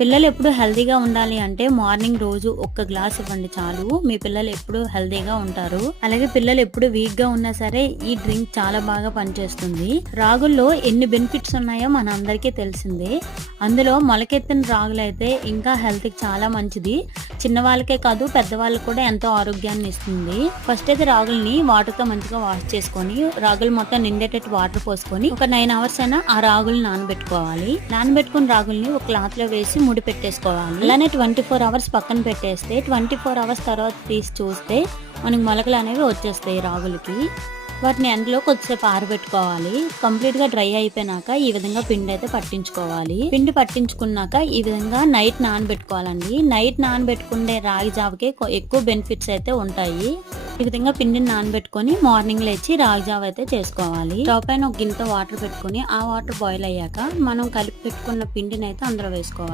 పిల్లలు ఎప్పుడు హెల్తీగా ఉండాలి అంటే మార్నింగ్ రోజు ఒక్క గ్లాస్ ఇవ్వండి చాలు. మీ పిల్లలు ఎప్పుడు హెల్తీగా ఉంటారు. అలాగే పిల్లలు ఎప్పుడు వీక్గా ఉన్నా సరే ఈ డ్రింక్ చాలా బాగా పనిచేస్తుంది. రాగుల్లో ఎన్ని బెనిఫిట్స్ ఉన్నాయో మన అందరికీ తెలిసిందే. అందులో మొలకెత్తిన రాగులు అయితే ఇంకా హెల్త్కి చాలా మంచిది. చిన్నవాళ్ళకే కాదు పెద్దవాళ్ళకి కూడా ఎంతో ఆరోగ్యాన్ని ఇస్తుంది. ఫస్ట్ అయితే రాగుల్ని వాటర్తో మంచిగా వాష్ చేసుకొని రాగులు మొత్తం నిండేటట్టు వాటర్ పోసుకొని ఒక నైన్ అవర్స్ అయినా ఆ రాగులు నానబెట్టుకోవాలి. నానబెట్టుకున్న రాగుల్ని ఒక క్లాత్లో వేసి ముడి పెట్టేసుకోవాలి. అలానే ట్వంటీ ఫోర్ అవర్స్ పక్కన పెట్టేస్తే ట్వంటీ ఫోర్ అవర్స్ తర్వాత తీసి చూస్తే మనకి మొలకలు అనేవి వచ్చేస్తాయి రాగులకి. వాటిని ఎండలో కొద్దిసేపు ఆరబెట్టుకోవాలి. కంప్లీట్గా డ్రై అయిపోయినాక ఈ విధంగా పిండి అయితే పట్టించుకోవాలి. పిండి పట్టించుకున్నాక ఈ విధంగా నైట్ నానబెట్టుకోవాలండి. నైట్ నానబెట్టుకునే రాగి జావకి ఎక్కువ బెనిఫిట్స్ అయితే ఉంటాయి. ఈ విధంగా పిండిని నానబెట్టుకొని మార్నింగ్ లేచి రాగి జావ అయితే చేసుకోవాలి. స్టవ్ పైన ఒక గిన్నెతో వాటర్ పెట్టుకొని ఆ వాటర్ బాయిల్ అయ్యాక మనం కలిపి పెట్టుకున్న పిండిని అయితే అందులో వేసుకోవాలి.